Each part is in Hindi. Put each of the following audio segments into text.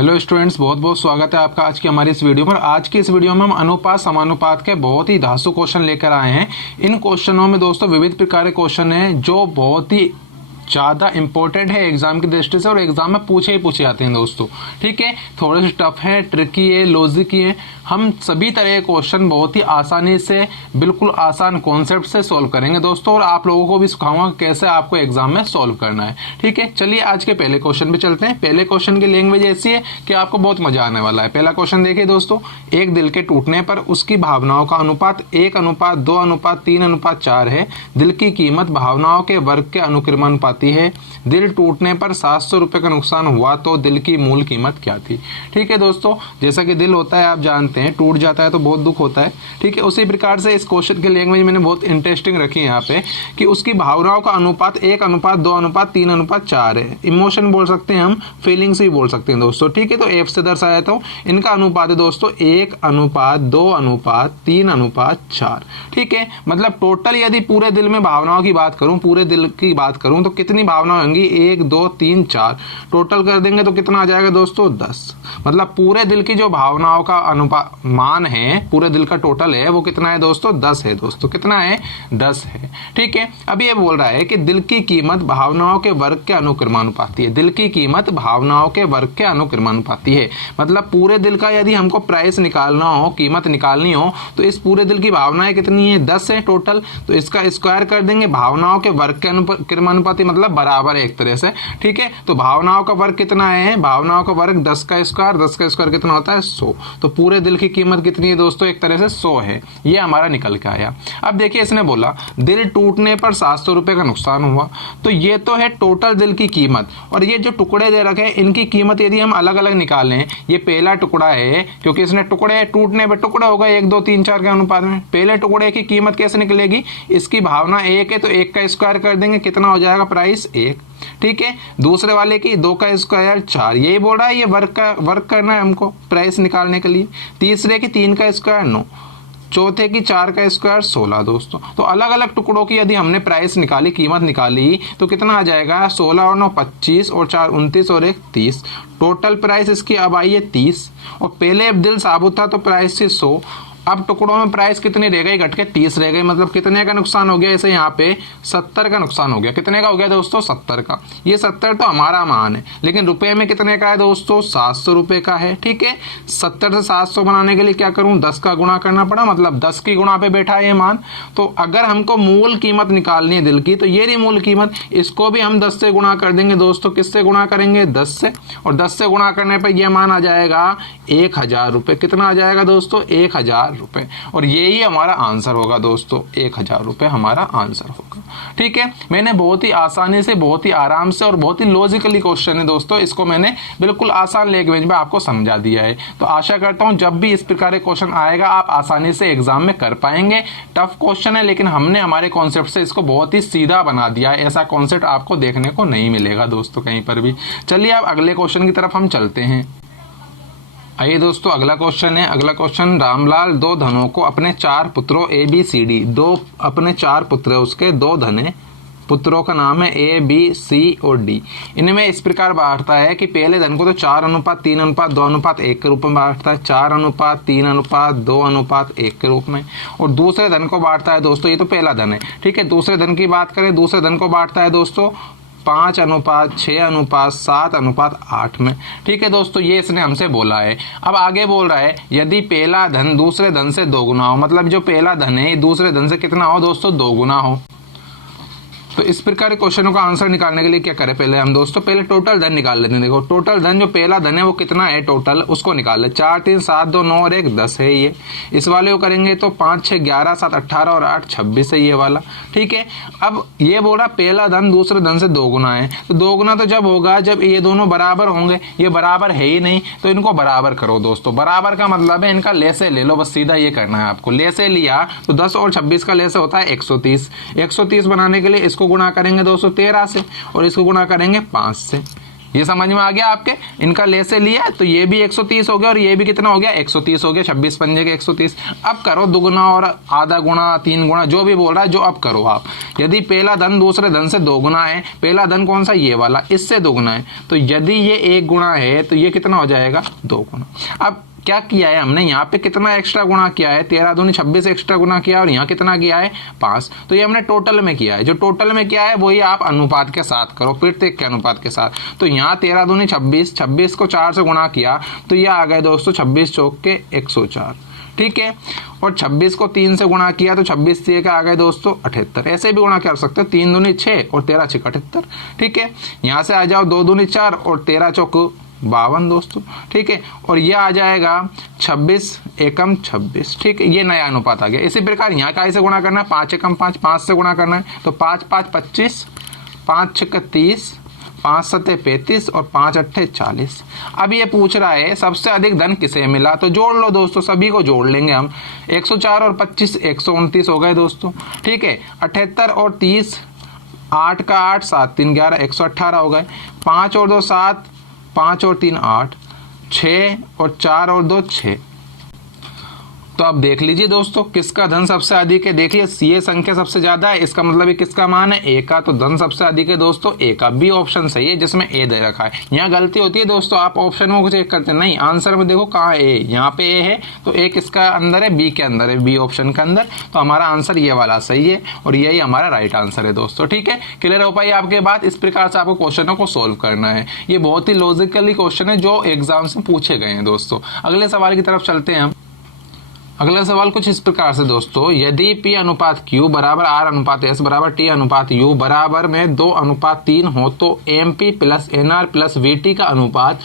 हेलो स्टूडेंट्स, बहुत बहुत स्वागत है आपका आज की हमारी इस वीडियो पर। आज की इस वीडियो में हम अनुपात समानुपात के बहुत ही धांसू क्वेश्चन लेकर आए हैं। इन क्वेश्चनों में दोस्तों विविध प्रकार के क्वेश्चन हैं जो बहुत ही ज़्यादा इंपॉर्टेंट है एग्जाम की दृष्टि से, और एग्जाम में पूछे ही पूछे जाते हैं दोस्तों। ठीक है, थोड़े से टफ है, ट्रिकी है, लॉजिक है। हम सभी तरह के क्वेश्चन बहुत ही आसानी से, बिल्कुल आसान कॉन्सेप्ट से सॉल्व करेंगे दोस्तों, और आप लोगों को भी सिखाऊंगा कैसे आपको एग्जाम में सॉल्व करना है। ठीक है, चलिए आज के पहले क्वेश्चन पे चलते हैं। पहले क्वेश्चन की लैंग्वेज ऐसी है कि आपको बहुत मजा आने वाला है। पहला क्वेश्चन देखिए दोस्तों, एक दिल के टूटने पर उसकी भावनाओं का अनुपात 1:2:3:4 है। दिल की कीमत भावनाओं के वर्ग के अनुक्रमानुपाती है। दिल टूटने पर 700 रुपए का नुकसान हुआ तो दिल की मूल कीमत क्या थी। ठीक है दोस्तों, जैसा कि दिल होता है आप जानते हैं, टूट जाता है तो बहुत दुख होता है। ठीक है, उसी प्रकार से इस क्वेश्चन की लैंग्वेज मैंने बहुत इंटरेस्टिंग रखी है यहाँ पे कि उसकी भावनाओं का अनुपात 1:2:3:4 है। इमोशन बोल सकते हैं हम, फीलिंग्स भी बोल सकते हैं दोस्तों। ठीक है, तो एफ से दर्शाया तो इनका अनुपात है दोस्तों 1:2:3:4। ठीक है, मतलब टोटल यदि पूरे दिल में भावनाओं की बात करूं, पूरे दिल की बात करूं तो कितनी भावनाएं होंगी, 1 2 3 4 टोटल कर देंगे तो कितना आ जाएगा दोस्तों 10। मतलब पूरे दिल की जो भावनाओं का अनुपात मान है, पूरे दिल का टोटल है, वो कितना है दोस्तों 10 है दोस्तों। कितना है 10 है। ठीक है, अब ये बोल रहा है कि दिल की कीमत भावनाओं के वर्ग के अनुक्रमानुपाती है। दिल की कीमत भावनाओं के वर्ग के अनुक्रमानुपाती है। मतलब पूरे दिल का यदि हमको प्राइस निकालना हो, कीमत निकालनी हो, तो इस पूरे दिल की भावनाएं कितनी है 10 है टोटल, तो इसका स्क्वायर कर देंगे। भावनाओं के वर्ग के अनुक्रमानुपाती मतलब बराबर है एक तरह से। ठीक है, तो भावनाओं का वर्ग कितना है, भावनाओं का वर्ग 10 का स्क्वायर कितना होता है 100। तो पूरे दिल की कीमत कितनी है दोस्तों, एक तरह से 100 है। ये हमारा निकल के आया। अब देखिए, इसने बोला दिल टूटने पर 700 रुपए का नुकसान हुआ, तो ये तो है टोटल दिल की कीमत, और ये जो टुकड़े दे रखे हैं इनकी कीमत यदि हम अलग अलग निकालें, ये पहला टुकड़ा है क्योंकि इसने टुकड़े, टूटने पर टुकड़े हो गए 1 2 3 4 के अनुपात में। पहले टुकड़े की कीमत कैसे निकलेगी, इसकी भावना 1 है तो 1 का स्क्वायर कर देंगे, कितना हो जाएगा प्राइस 1। ठीक है, दूसरे वाले की 2 का स्क्वायर 4, यही बोल रहा है, ये वर्क करना है हमको प्राइस निकालने के लिए। तीसरे की 3 का स्क्वायर 9, चौथे की 4 का स्क्वायर 16 दोस्तों। तो अलग अलग टुकड़ों की यदि हमने प्राइस निकाली, कीमत निकाली, तो कितना आ जाएगा 16 और 9 25 और 4 29 और 1 30। टोटल प्राइस इसकी अब आई है 30, और पहले दिल साबुत था तो प्राइस थी 100। अब टुकड़ों में प्राइस कितनी रह गई, घट के 30 रह गई। मतलब कितने का नुकसान हो गया, ऐसे यहाँ पे 70 का नुकसान हो गया। कितने का हो गया दोस्तों 70 का। ये 70 तो हमारा मान है, लेकिन रुपए में कितने का है दोस्तों 700 रुपए का है। ठीक है, 70 से 700 बनाने के लिए क्या करूं, 10 का गुणा करना पड़ा, मतलब 10 की गुणा पे बैठा है ये मान। तो अगर हमको मूल कीमत निकालनी है दिल की, तो ये रही मूल कीमत, इसको भी हम 10 से गुणा कर देंगे दोस्तों। किससे गुणा करेंगे, 10 से, और 10 से गुणा करने पर यह मान आ जाएगा 1000 रुपए। कितना आ जाएगा दोस्तों 1000 रुपए, और यही हमारा आंसर होगा दोस्तों, 1000 रुपए हमारा आंसर होगा। ठीक है, मैंने बहुत ही आसानी से, बहुत ही आराम से और बहुत ही लॉजिकली क्वेश्चन है दोस्तों, इसको मैंने बिल्कुल आसान लैंग्वेज में आपको समझा दिया है। तो आशा करता हूं जब भी इस प्रकार के क्वेश्चन आएगा आप आसानी से एग्जाम में कर पाएंगे। टफ क्वेश्चन है, लेकिन हमने हमारे कॉन्सेप्ट से इसको बहुत ही सीधा बना दिया है। ऐसा कॉन्सेप्ट आपको देखने को नहीं मिलेगा दोस्तों कहीं पर भी। चलिए अब अगले क्वेश्चन की तरफ हम चलते हैं। आइए दोस्तों, अगला क्वेश्चन है। अगला क्वेश्चन, रामलाल 2 धनों को अपने 4 पुत्रों ABCD, 2 अपने 4 पुत्र है उसके, 2 धने पुत्रों का नाम है ABC और D। इनमें इस प्रकार बांटता है कि पहले धन को तो 4:3:2:1 के रूप में बांटता है, 4:3:2:1 के रूप में, और दूसरे धन को बांटता है दोस्तों, ये तो पहला धन है। ठीक है, दूसरे धन की बात करें, दूसरे धन को बांटता है दोस्तों 5:6:7:8 में। ठीक है दोस्तों, ये इसने हमसे बोला है। अब आगे बोल रहा है यदि पहला धन दूसरे धन से 2 गुना हो, मतलब जो पहला धन है दूसरे धन से कितना हो दोस्तों 2 गुना हो। तो इस प्रकार के क्वेश्चनों का आंसर निकालने के लिए क्या करें, पहले हम दोस्तों पहले टोटल धन निकाल लेते हैं। देखो टोटल धन, जो पहला धन है वो कितना है टोटल, उसको निकाल ले। 4 3 7 2 9 और 1 10 है ये। इस वाले को करेंगे तो 5 6 11 7 18 और 8 26 है ये वाला। ठीक है, अब ये बोला पहला धन दूसरे धन से 2 गुना है, तो 2 गुना तो जब होगा जब ये दोनों बराबर होंगे। ये बराबर है ही नहीं, तो इनको बराबर करो दोस्तों। बराबर का मतलब है इनका लेसे ले लो, बस सीधा ये करना है आपको। लेसे लिया तो 10 और 26 का लेसे होता है 130। 130 बनाने के लिए इसको गुणा करेंगे दोस्तों 13 से, और इसको गुणा करेंगे 5 से। ये समझ में आ गया आपके, इनका ले से लिया तो ये भी 130 हो गया और ये भी कितना हो गया 130 हो गया, 26 पंजे के 130। अब करो दुगुना और आधा गुणा 3 गुणा जो भी बोल रहा है जो अब करो आप। यदि पहला धन दूसरे धन से 2 गुना है, पहला धन कौन सा ये वाला, इससे 2 गुना है, तो यदि ये 1 गुणा है तो ये कितना हो जाएगा 2 गुना। अब क्या किया है हमने यहाँ पे कितना एक्स्ट्रा गुणा किया है, 13 दूनी 26 एक्स्ट्रा गुणा किया और यहाँ कितना किया है 5। तो ये हमने टोटल में किया है, जो टोटल में किया है वही आप अनुपात के साथ करो, प्रत्येक के अनुपात के साथ। तो यहाँ 13 दूनी 26, 26 को 4 से गुणा किया तो ये आ गए दोस्तों 26 चौक के 104, ठीक है। और 26 को 3 से गुणा किया तो 26 3 का आ गए दोस्तों 78। ऐसे भी गुणा कर सकते हो, 3 दूनी 6 और 13 6 78, ठीक है। यहाँ से आ जाओ 2 दूनी 4 और 13 चौक 52 दोस्तों, ठीक है। और ये आ जाएगा 26 एकम 26, ठीक है। ये नया अनुपात आ गया। इसी प्रकार यहाँ का से गुणा करना है 5 एकम 5, 5 से गुणा करना है तो 5 5 25, 5 6 30, 5 7 35 और 5 8 40। अब ये पूछ रहा है सबसे अधिक धन किसे मिला, तो जोड़ लो दोस्तों, सभी को जोड़ लेंगे हम। 104 और 25 129 हो गए दोस्तों, ठीक है। 78 और 30, 8 का 8 7 3 11 118 हो गए। 5 और 2 7, 5 और 3 8, 6 और 4 और 2 6। तो अब देख लीजिए दोस्तों किसका धन सबसे अधिक है। देखिए ये संख्या सबसे ज्यादा है, इसका मतलब ये किसका मान है ए का, तो धन सबसे अधिक है दोस्तों ए का। बी ऑप्शन सही है जिसमें ए दे रखा है। यहाँ गलती होती है दोस्तों, आप ऑप्शन को चेक करते नहीं, आंसर में देखो कहाँ ए, यहाँ पे ए है तो ए किसका अंदर है, बी के अंदर है, बी ऑप्शन के अंदर। तो हमारा आंसर ये वाला सही है और यही हमारा राइट आंसर है दोस्तों, ठीक है। क्लियर हो पाई आपके बात। इस प्रकार से आपको क्वेश्चनों को सोल्व करना है। ये बहुत ही लॉजिकली क्वेश्चन है जो एग्जाम से पूछे गए हैं दोस्तों। अगले सवाल की तरफ चलते हैं हम। अगला सवाल कुछ इस प्रकार से दोस्तों, यदि P अनुपात Q बराबर R अनुपात S बराबर T अनुपात U बराबर में 2 अनुपात 3 हो तो MP plus NR plus VT का अनुपात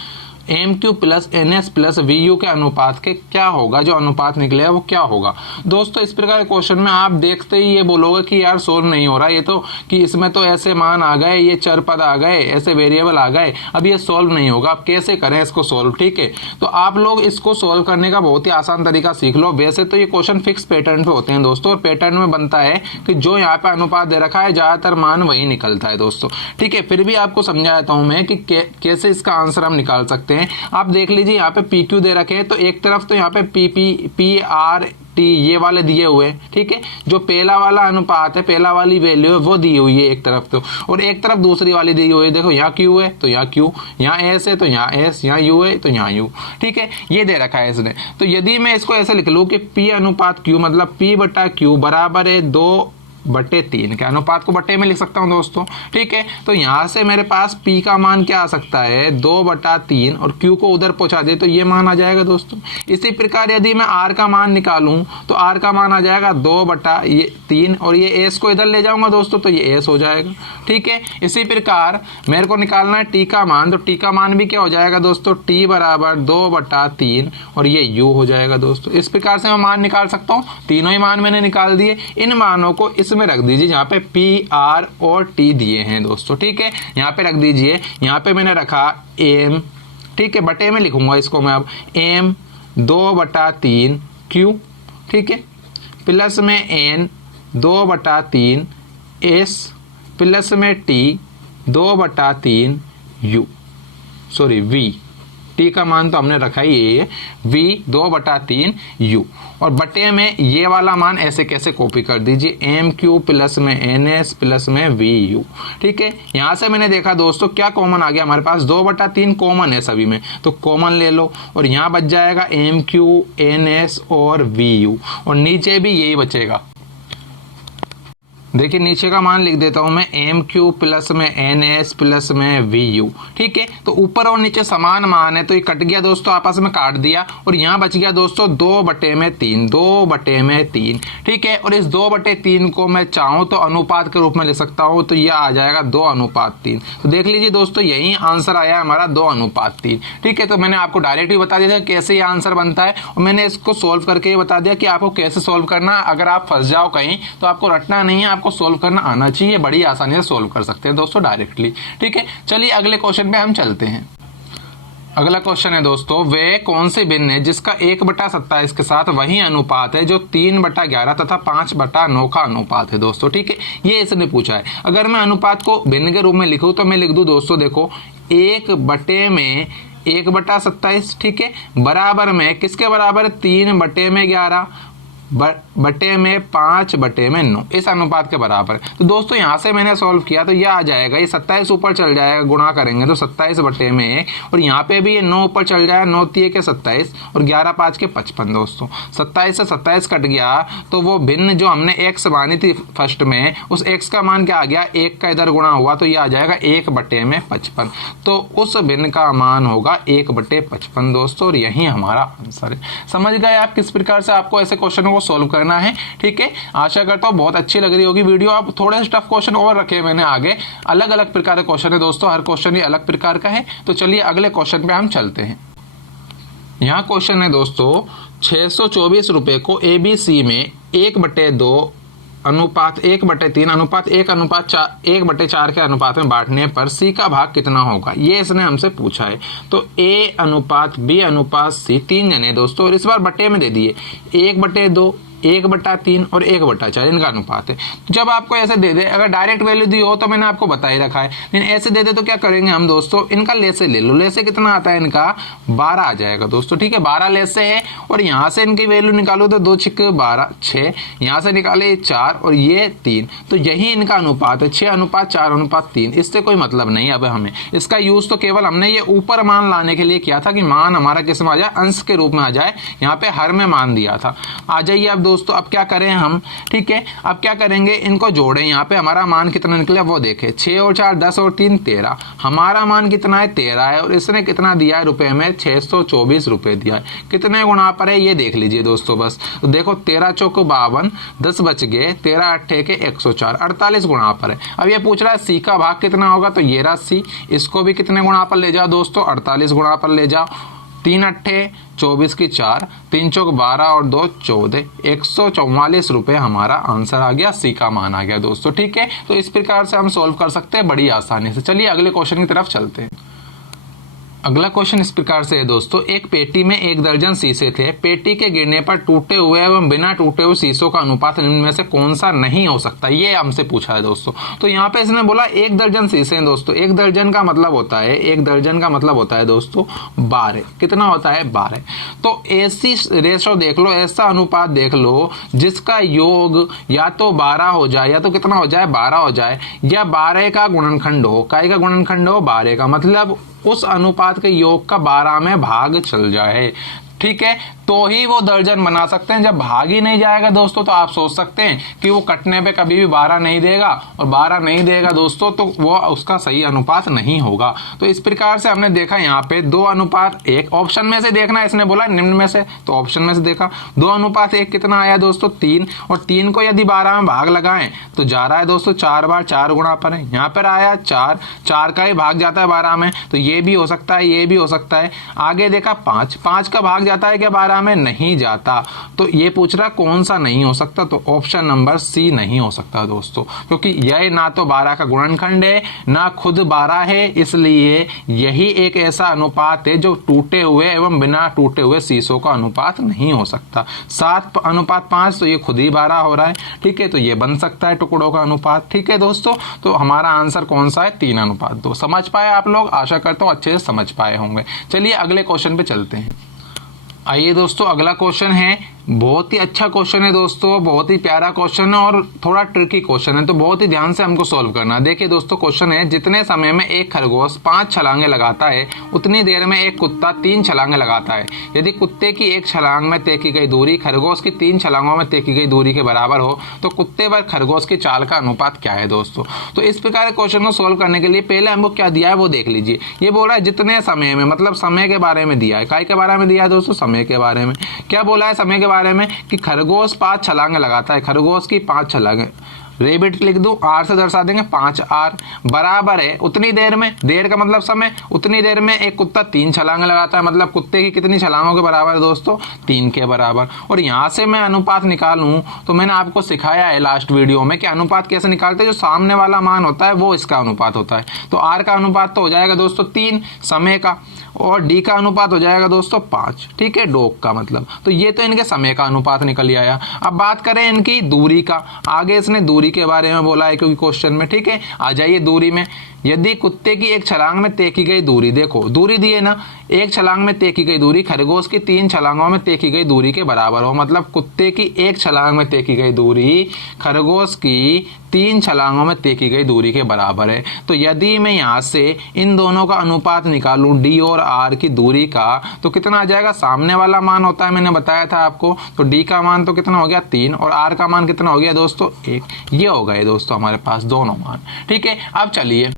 MQ plus NS plus VU के अनुपात के क्या होगा, जो अनुपात निकलेगा वो क्या होगा। दोस्तों इस प्रकार के क्वेश्चन में आप देखते ही ये बोलोगे कि यार सोल्व नहीं हो रहा, ये तो कि इसमें तो ऐसे मान आ गए, ये चर पद आ गए, ऐसे वेरिएबल आ गए, अब ये सोल्व नहीं होगा, अब कैसे करें इसको सोल्व, ठीक है। तो आप लोग इसको सोल्व करने का बहुत ही आसान तरीका सीख लो। वैसे तो ये क्वेश्चन फिक्स पैटर्न पे होते हैं दोस्तों, और पैटर्न में बनता है कि जो यहाँ पे अनुपात दे रखा है ज्यादातर मान वही निकलता है दोस्तों, ठीक है। फिर भी आपको समझा देता हूँ मैं कि कैसे इसका आंसर हम निकाल सकते हैं। आप देख लीजिए यहाँ पे PQ दे रखे हैं, तो एक तरफ तो यहाँ पे PRT ये वाले दिए हुए हैं, ठीक है। जो पहला वाला अनुपात है, पहला वाली वैल्यू है वो दी हुई है एक तरफ तो, और एक तरफ दूसरी वाली दी हुई है। देखो यहाँ Q है तो यहाँ Q, यहाँ S है तो यहाँ S, यहाँ U है तो यहाँ U, ठीक है। ये दे रखा है इसने। तो यदि मैं इसको ऐसे लिख लूँ कि P अनुपात Q मतलब P बटा Q बराबर है 2/3 के अनुपात को बटे में लिख सकता हूं दोस्तों, ठीक है। तो यहां से मेरे पास P का मान क्या आ सकता है 2/3 और Q को उधर पहुंचा दे तो ये मान आ जाएगा दोस्तों। इसी प्रकार यदि मैं R का मान निकालूं तो R का मान आ जाएगा 2/3 और ये S को इधर ले जाऊंगा दोस्तों तो ये S हो जाएगा, ठीक है। इसी प्रकार मेरे को निकालना है T का मान, तो T का मान भी क्या हो जाएगा दोस्तों, T बराबर 2/3 और ये U हो जाएगा दोस्तों। इस प्रकार से मैं मान निकाल सकता हूँ। तीनों ही मान मैंने निकाल दिए। इन मानों को इस में रख दीजिए जहाँ पे P R और T दिए हैं दोस्तों, ठीक है। यहाँ पे रख दीजिए, यहाँ पे मैंने रखा M, ठीक है, बटे में लिखूंगा इसको मैं अब M 2/3 Q, ठीक है, प्लस में N 2/3 S प्लस में T 2/3 U, sorry V, T का मान तो हमने रखा ही है V 2/3 U, और बटे में ये वाला मान ऐसे कैसे कॉपी कर दीजिए MQ प्लस में NS प्लस में VU, ठीक है। यहाँ से मैंने देखा दोस्तों क्या कॉमन आ गया हमारे पास, 2/3 कॉमन है सभी में, तो कॉमन ले लो और यहाँ बच जाएगा MQ NS और VU, और नीचे भी यही बचेगा। देखिए नीचे का मान लिख देता हूं मैं MQ प्लस में NS प्लस में VU, ठीक है। तो ऊपर और नीचे समान मान है तो ये कट गया दोस्तों, आपस में काट दिया, और यहाँ बच गया दोस्तों 2/3, 2/3, ठीक है। और इस 2/3 को मैं चाहूँ तो अनुपात के रूप में लिख सकता हूँ, तो ये आ जाएगा 2:3। तो देख लीजिए दोस्तों यही आंसर आया हमारा 2:3, ठीक है। तो मैंने आपको डायरेक्ट भी बता दिया था कैसे ये आंसर बनता है, और मैंने इसको सोल्व करके ये बता दिया कि आपको कैसे सोल्व करना। अगर आप फंस जाओ कहीं तो आपको रटना नहीं है, को सोल्व करना आना चाहिए, बड़ी आसानी से सोल्व कर सकते हैं दोस्तों डायरेक्टली, ठीक है। चलिए अगले क्वेश्चन पे हम चलते हैं। अगला क्वेश्चन है दोस्तों, वे कौन से भिन्न है जिसका 1/27 के साथ वही अनुपात है जो 3/11 तथा 5/9 का अनुपात है दोस्तों, ठीक है। ये इसने पूछा है। अगर मैं अनुपात को भिन्न के रूप में लिखूं तो मैं लिख दूं दोस्तों, देखो 1/27, ठीक है, बराबर में किसके बराबर, 3/11 बटे में 5/9, इस अनुपात के बराबर। तो दोस्तों यहाँ से मैंने सॉल्व किया तो यह आ जाएगा, ये 27 ऊपर चल जाएगा, गुणा करेंगे तो 27/1, और यहाँ पे भी ये 9 ऊपर चल जाएगा, 9 3 के 27 और 11 5 के 55 दोस्तों। 27 से 27 कट गया तो वो भिन्न जो हमने x मानी थी फर्स्ट में, उस x का मान क्या आ गया, 1 का इधर गुणा हुआ तो ये आ जाएगा 1/55। तो उस भिन्न का मान होगा 1/55 दोस्तों, और यही हमारा आंसर है। समझ गए आप किस प्रकार से आपको ऐसे क्वेश्चनों को सॉल्व करना है, ठीक है। आशा करता हूँ बहुत अच्छी लग रही होगी वीडियो। अब थोड़े से टफ क्वेश्चन और रखे मैंने आगे, अलग अलग प्रकार के क्वेश्चन है दोस्तों, हर क्वेश्चन ही अलग प्रकार का है। तो चलिए अगले क्वेश्चन पे हम चलते हैं। यहाँ क्वेश्चन है दोस्तों, 624 रुपए को ABC में 1/2 अनुपात 1/3 अनुपात 1/4 के अनुपात में बांटने पर C का भाग कितना होगा, ये इसने हमसे पूछा है। तो A अनुपात B अनुपात C, 3 जने दोस्तों, और इस बार बटे में दे दिए 1/2, 1/3 और 1/4 इनका अनुपात है। जब आपको ऐसे दे दे, अगर डायरेक्ट वैल्यू दी हो तो मैंने आपको बता ही रखा है, लेकिन ऐसे दे दे तो क्या करेंगे हम दोस्तों, इनका लेसे ले लो। लेसे कितना आता है इनका, 12 आ जाएगा दोस्तों, ठीक है। 12 लेसे है, और यहाँ से इनकी वैल्यू निकालो तो 2 6 12 6, यहाँ से निकाले 4 और ये 3, तो यही इनका अनुपात है, 6:4:3। इससे कोई मतलब नहीं। अब हमें इसका यूज तो केवल हमने ये ऊपर मान लाने के लिए किया था कि मान हमारा किस में आ जाए, अंश के रूप में आ जाए। यहाँ पे हर में मान दिया था। आ जाइए अब दोस्तों, अब क्या करें हम, ठीक है। अब क्या करेंगे, इनको जोड़ें। यहाँ पे हमारा मान कितना निकला वो देखें, 6 और 4 10 और 3 13। हमारा मान कितना है, 13 है, और इसने कितना दिया है रुपए में, 624 रुपए दिया है। कितने गुणा पर है ये देख लीजिए दोस्तों बस। तो देखो 13 चौको 52, 10 बच गए, 13 8 के 104, 48 गुणा पर है। अब ये पूछ रहा है C का भाग कितना होगा, तो ये रहा C। इसको भी कितने गुणा पर ले जाओ दोस्तों, 48 गुणा पर ले जाओ। 3 8 24 की 4, 3 चौक 12 और 2 14, 144 रुपए हमारा आंसर आ गया, C का मान आ गया दोस्तों, ठीक है। तो इस प्रकार से हम सॉल्व कर सकते हैं बड़ी आसानी से। चलिए अगले क्वेश्चन की तरफ चलते हैं। अगला क्वेश्चन इस प्रकार से है दोस्तों, एक पेटी में 1 दर्जन शीशे थे। पेटी के गिरने पर टूटे हुए एवं बिना टूटे हुए शीशों का अनुपात निम्न में से कौन सा नहीं हो सकता, ये हमसे पूछा है दोस्तों। तो यहाँ पे इसने बोला 1 दर्जन शीशे हैं दोस्तों। 1 दर्जन का मतलब होता है, 1 दर्जन का मतलब होता है दोस्तों 12। कितना होता है, 12। तो ऐसी रेशो देख लो, ऐसा अनुपात देख लो जिसका योग या तो 12 हो जाए, या तो कितना हो जाए, 12 हो जाए, या 12 का गुणनखंड हो। काय का गुणनखंड हो, 12 का, मतलब उस अनुपात के योग का 12 में भाग चल जाए, ठीक है, तो ही वो दर्जन बना सकते हैं। जब भाग ही नहीं जाएगा दोस्तों तो आप सोच सकते हैं कि वो कटने पे कभी भी 12 नहीं देगा, और 12 नहीं देगा दोस्तों तो वो उसका सही अनुपात नहीं होगा। तो इस प्रकार से हमने देखा यहाँ पे 2:1, ऑप्शन में से देखना, इसने बोला निम्न में से, तो ऑप्शन में से देखा 2:1 कितना आया दोस्तों, 3। और 3 को यदि 12 में भाग लगाएं तो जा रहा है दोस्तों 4 बार, 4 गुणा पर है। यहाँ पर आया 4, 4 का ही भाग जाता है 12 में, तो ये भी हो सकता है, ये भी हो सकता है। आगे देखा 5, 5 का भाग जाता है क्या 12 में, नहीं जाता। तो ये पूछ रहा कौन सा नहीं हो सकता, तो ऑप्शन नंबर C नहीं हो सकता दोस्तों, क्योंकि यह ना तो 12 का गुणनखंड है, ना खुद 12 है, इसलिए यही एक ऐसा अनुपात है जो टूटे हुए एवं बिना टूटे हुए शीशों का अनुपात नहीं हो सकता। 7:5, तो ये खुद ही 12 हो रहा है, ठीक है, तो ये बन सकता है टुकड़ों का अनुपात, ठीक है दोस्तों। तो हमारा आंसर कौन सा है, 3:2। समझ पाए आप लोग, आशा करता हूँ अच्छे से समझ पाए होंगे। चलिए अगले क्वेश्चन पे चलते हैं। आइए दोस्तों, अगला क्वेश्चन है, बहुत ही अच्छा क्वेश्चन है दोस्तों, बहुत ही प्यारा क्वेश्चन है और थोड़ा ट्रिकी क्वेश्चन है, तो बहुत ही ध्यान से हमको सॉल्व करना है। देखिए दोस्तों, क्वेश्चन है, जितने समय में एक खरगोश 5 छलांगे लगाता है, उतनी देर में एक कुत्ता 3 छलांगे लगाता है। यदि कुत्ते की 1 छलांग में तय की गई दूरी खरगोश की 3 छलांगों में तय की गई दूरी के बराबर हो, तो कुत्ते व खरगोश की चाल का अनुपात क्या है दोस्तों। तो इस प्रकार के क्वेश्चन को सोल्व करने के लिए पहले हमको क्या दिया है वो देख लीजिए। ये बोला है जितने समय में, मतलब समय के बारे में दिया है। काय के बारे में दिया है दोस्तों, समय के बारे में। क्या बोला है समय के बारे में, कि खरगोश 5 छलांगे लगाता है, खरगोश की 5 छलांगे, रेबिट लिख दूं, R से दर्शा देंगे, 5R बराबर है उतनी देर में, देर का मतलब समय, उतनी देर में एक कुत्ता 3 छलांगे लगाता है, मतलब कुत्ते की कितनी छलांगों के बराबर है दोस्तों, 3 के बराबर। और यहाँ से मैं अनुपात निकालूं तो मैंने आपको सिखाया है लास्ट वीडियो में कि अनुपात कैसे निकालते हैं। जो सामने वाला मान होता है वो इसका अनुपात होता है। तो R का अनुपात तो हो जाएगा दोस्तों 3 समय का, और डी का अनुपात हो जाएगा दोस्तों 5, ठीक है, डॉग का मतलब। तो ये तो इनके समय का अनुपात निकल ही आया। अब बात करें इनकी दूरी का, आगे इसने दूरी के बारे में बोला है क्योंकि क्वेश्चन में, ठीक है। आ जाइए दूरी में, यदि कुत्ते की एक छलांग में तय की गई दूरी, देखो दूरी दी है ना, एक छलांग में तय की गई दूरी खरगोश की 3 छलांगों में तय की गई दूरी के बराबर हो, मतलब कुत्ते की एक छलांग में तय की गई दूरी खरगोश की 3 छलांगों में तय की गई दूरी के बराबर है। तो यदि मैं यहाँ से इन दोनों का अनुपात निकालूं डी और आर की दूरी का, तो कितना आ जाएगा, सामने वाला मान होता है, मैंने बताया था आपको, तो डी का मान तो कितना हो गया 3 और आर का मान कितना हो गया दोस्तों 1। ये हो गए दोस्तों हमारे पास दोनों मान, ठीक है। अब चलिए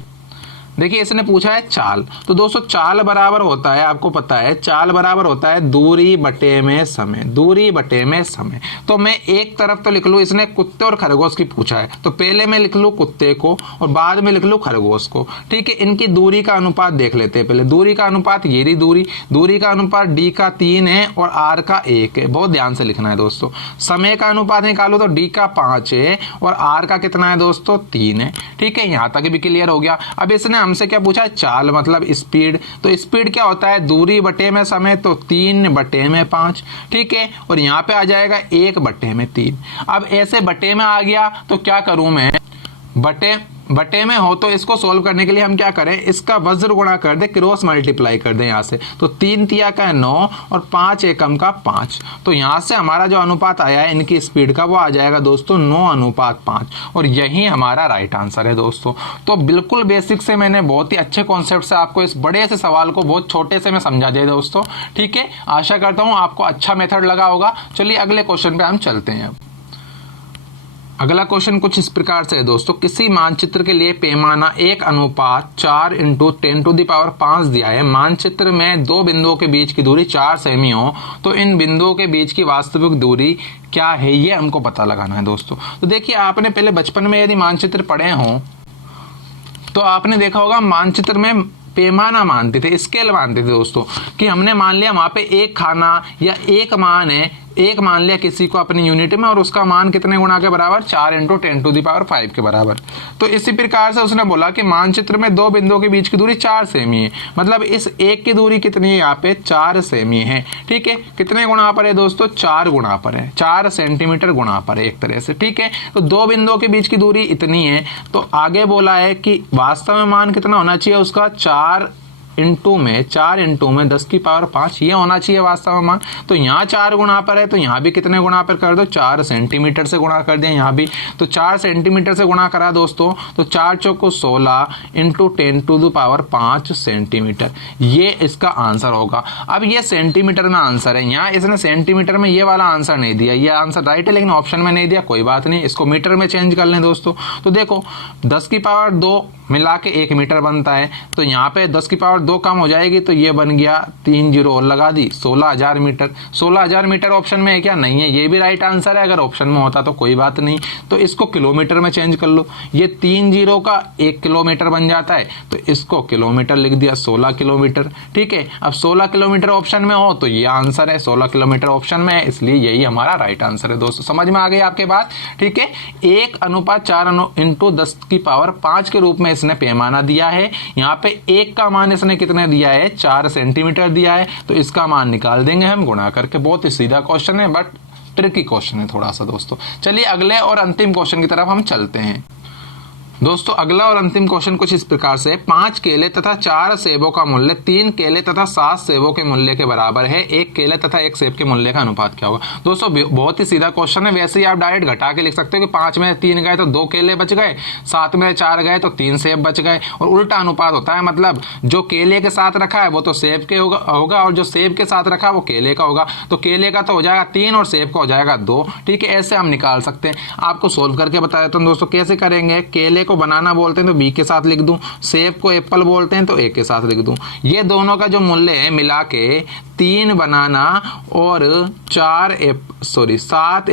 देखिए, इसने पूछा है चाल, तो दोस्तों चाल बराबर होता है, आपको पता है चाल बराबर होता है दूरी बटे में समय, दूरी बटे में समय। तो मैं एक तरफ तो लिख लूँ, इसने कुत्ते और खरगोश की पूछा है, तो पहले मैं लिख लूँ कुत्ते को और बाद में लिख लूँ खरगोश को, ठीक है। इनकी दूरी का अनुपात देख लेते हैं पहले। दूरी का अनुपात ये रही दूरी का अनुपात डी का 3 है और आर का 1 है, बहुत ध्यान से लिखना है दोस्तों। समय का अनुपात निकालो तो डी का 5 है और आर का कितना है दोस्तों 3 है, ठीक है। यहाँ तक भी क्लियर हो गया। अब इसने हमसे क्या पूछा है, चाल मतलब स्पीड, तो स्पीड क्या होता है, दूरी बटे में समय, तो 3 बटे में 5, ठीक है। और यहाँ पे आ जाएगा 1 बटे में 3। अब ऐसे बटे में आ गया तो क्या करूं मैं, बटे में हो तो इसको सोल्व करने के लिए हम क्या करें, इसका वज्र गुणा कर दे, क्रॉस मल्टीप्लाई कर दे यहाँ से, तो 3 तिया का 9 और 5 एकम का 5। तो यहाँ से हमारा जो अनुपात आया है इनकी स्पीड का, वो आ जाएगा दोस्तों 9:5 और यही हमारा राइट आंसर है दोस्तों। तो बिल्कुल बेसिक से मैंने बहुत ही अच्छे कॉन्सेप्ट से आपको इस बड़े से सवाल को बहुत छोटे से मैं समझा दिया दोस्तों, ठीक है। आशा करता हूँ आपको अच्छा मेथड लगा होगा। चलिए अगले क्वेश्चन पे हम चलते हैं। अब अगला क्वेश्चन कुछ इस प्रकार से है दोस्तों, किसी मानचित्र के लिए पैमाना 1:4 × 10⁵ दिया है। मानचित्र में 2 बिंदुओं के बीच की दूरी 4 सेमी हो, तो इन बिंदुओं के बीच की वास्तविक दूरी क्या है, ये हमको पता लगाना है दोस्तों। तो देखिए, आपने पहले बचपन में यदि मानचित्र पढ़े हों तो आपने देखा होगा मानचित्र में पैमाना मानते थे, स्केल मानते थे दोस्तों, कि हमने मान लिया वहां पे एक खाना या एक मान है, एक मान लिया किसी को अपनी यूनिट में और उसका मान कितने गुणा के बराबर, 4 × 10⁵ के बराबर। तो इसी प्रकार से उसने बोला कि मानचित्र में 2 बिंदुओं के बीच की दूरी 4 सेमी है, मतलब इस एक की दूरी कितनी है, यहाँ पे 4 सेमी है, ठीक है। कितने गुणा पर है दोस्तों, 4 गुणा पर है, 4 सेंटीमीटर गुणा पर है एक तरह से, ठीक है। तो 2 बिंदुओं के बीच की दूरी इतनी है, तो आगे बोला है कि वास्तव में मान कितना होना चाहिए उसका, 4 × 10⁵ ये होना चाहिए वास्तव में मान। तो यहाँ 4 गुणा पर है, तो यहाँ भी कितने गुणा पर कर दो, 4 सेंटीमीटर से गुणा कर दें यहाँ भी, तो 4 सेंटीमीटर से गुणा करा दोस्तों, तो 4 चौको 16 × 10⁵ सेंटीमीटर, ये इसका आंसर होगा। अब ये सेंटीमीटर में आंसर है, यहाँ इसने सेंटीमीटर में ये वाला आंसर नहीं दिया, ये आंसर राइट है लेकिन ऑप्शन में नहीं दिया, कोई बात नहीं, इसको मीटर में चेंज कर लें दोस्तों। तो देखो 10⁻² मिला के 1 मीटर बनता है, तो यहाँ पे 10⁻² कम हो जाएगी, तो ये बन गया 3 जीरो और लगा दी 16,000 मीटर। 16,000 मीटर ऑप्शन में है क्या, नहीं है, ये भी राइट आंसर है, अगर ऑप्शन में होता तो कोई बात नहीं। तो इसको किलोमीटर में चेंज कर लो, ये 3 जीरो का 1 किलोमीटर बन जाता है, तो इसको किलोमीटर लिख दिया, 16 किलोमीटर, ठीक है। अब 16 किलोमीटर ऑप्शन में हो तो ये आंसर है, 16 किलोमीटर ऑप्शन में है, इसलिए यही हमारा राइट आंसर है दोस्तों। समझ में आ गई आपके बात, ठीक है। 1:4 × 10⁵ के रूप में इसने पैमाना दिया है, यहाँ पे 1 का मान इसने कितने दिया है, 4 सेंटीमीटर दिया है, तो इसका मान निकाल देंगे हम गुणा करके। बहुत ही सीधा क्वेश्चन है, बट ट्रिकी क्वेश्चन है थोड़ा सा दोस्तों। चलिए अगले और अंतिम क्वेश्चन की तरफ हम चलते हैं दोस्तों। अगला और अंतिम क्वेश्चन कुछ इस प्रकार से, 5 केले तथा 4 सेबों का मूल्य 3 केले तथा 7 सेबों के मूल्य के बराबर है, 1 केले तथा 1 सेब के मूल्य का अनुपात क्या होगा। दोस्तों बहुत ही सीधा क्वेश्चन है, वैसे ही आप डायरेक्ट घटा के लिख सकते हो कि 5 में 3 गए तो 2 केले बच गए, 7 में 4 गए तो 3 सेब बच गए, और उल्टा अनुपात होता है, मतलब जो केले के साथ रखा है वो तो सेब के होगा और जो सेब के साथ रखा है वो केले का होगा, तो केले का तो हो जाएगा 3 और सेब का हो जाएगा 2, ठीक है। ऐसे हम निकाल सकते हैं। आपको सोल्व करके बता देता हूँ दोस्तों कैसे करेंगे। केले को बनाना बोलते हैं तो बी के साथ लिख दूं, सेब को एप्पल बोलते हैं तो ए के साथ लिख दूं। ये दोनों का जो मूल्य है मिला के 3 बनाना और 7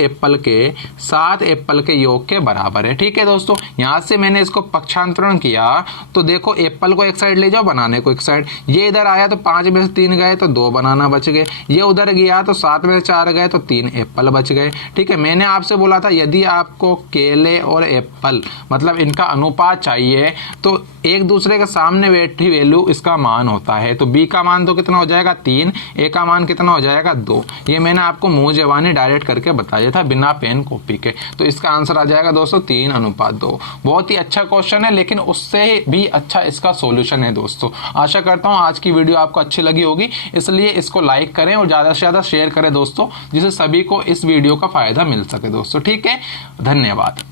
एप्पल के योग के बराबर है। ठीक है दोस्तों, यहाँ से मैंने इसको पक्षांतरण किया तो देखो एप्पल को एक साइड ले जाओ, बनाने को एक साइड, ये इधर आया तो 5 में से 3 गए तो 2 बनाना बच गए, ये उधर गया तो 7 में से 4 गए तो 3 एप्पल बच गए। ठीक है, मैंने आपसे बोला था यदि आपको केले और एप्पल मतलब इनका अनुपात चाहिए तो एक दूसरे के सामने बैठी वैल्यू इसका मान होता है। तो बी का मान तो कितना हो जाएगा 3, ए का मान कितना हो जाएगा 2। ये मैंने आपको मुंह जबानी डायरेक्ट करके बताया था बिना पेन कॉपी के। तो इसका आंसर आ जाएगा दोस्तों 3:2। बहुत ही अच्छा क्वेश्चन है, लेकिन उससे भी अच्छा इसका सॉल्यूशन है दोस्तों। आशा करता हूँ आज की वीडियो आपको अच्छी लगी होगी, इसलिए इसको लाइक करें और ज़्यादा से ज़्यादा शेयर करें दोस्तों, जिससे सभी को इस वीडियो का फायदा मिल सके दोस्तों। ठीक है, धन्यवाद।